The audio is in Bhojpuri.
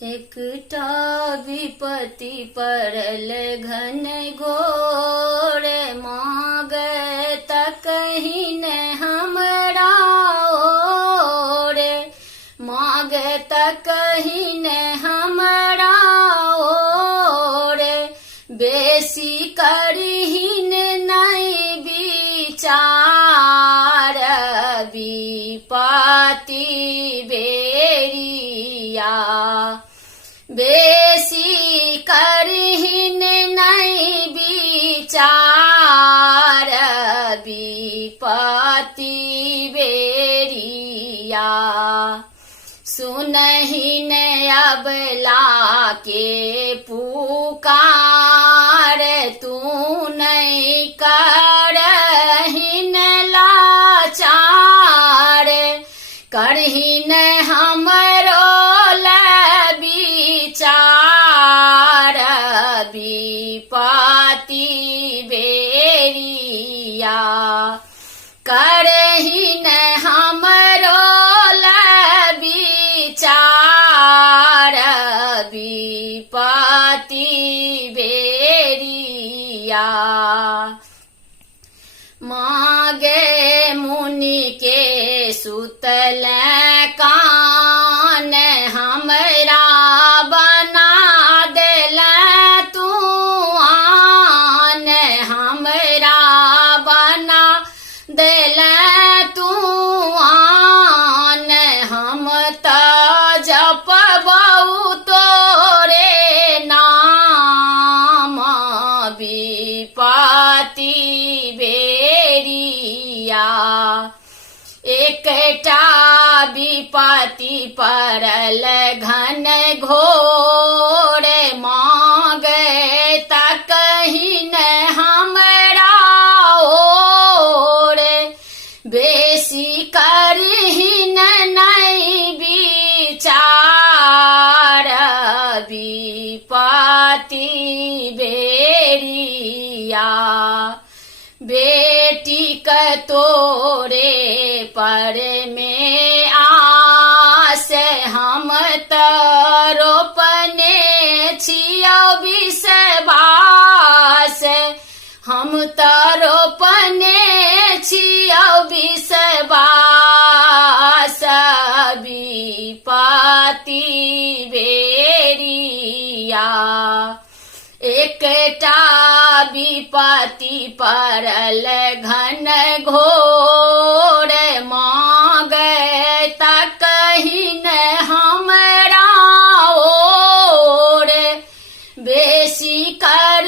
एकटा विपत्ति पड़ल घन घोर, मांगत कहीं न हमरा ओर, मांगत कहीं न हमरा ओर, बेसी करहिन नहीं विचार, विपत्ति बेरिया, बेसी करहिन नहीं विचार, विपत्ति बेरिया, सुनहिन अबला के पुकार, तू नहीं करहिन लाचार, करहिन हमरो विचार, विपत्ति बेरिया, करहिन हमरो विचार, विपत्ति बेरिया। मागे मुनि के सुतल कान, हमरा बना देल तू आन, हमरा बना देल तू आन, हम त जपबौ तोरे नाम, विपत्ति बेरिया, एकटा विपत्ति पड़ल घन घोर, मांगत कहीं न हमरा ओर, बेसी करहिन नहीं विचार, विपत्ति बेरिया, बेटी क तोरे पर में आस, हम त रोपने छियौ विश्वास, हम त रोपने छियौ विश्वास, विपत्ति बेरिया, एकटा विपत्ति पड़ल घन घोर, मांगत कहीं न हमरा ओर, बेसी कर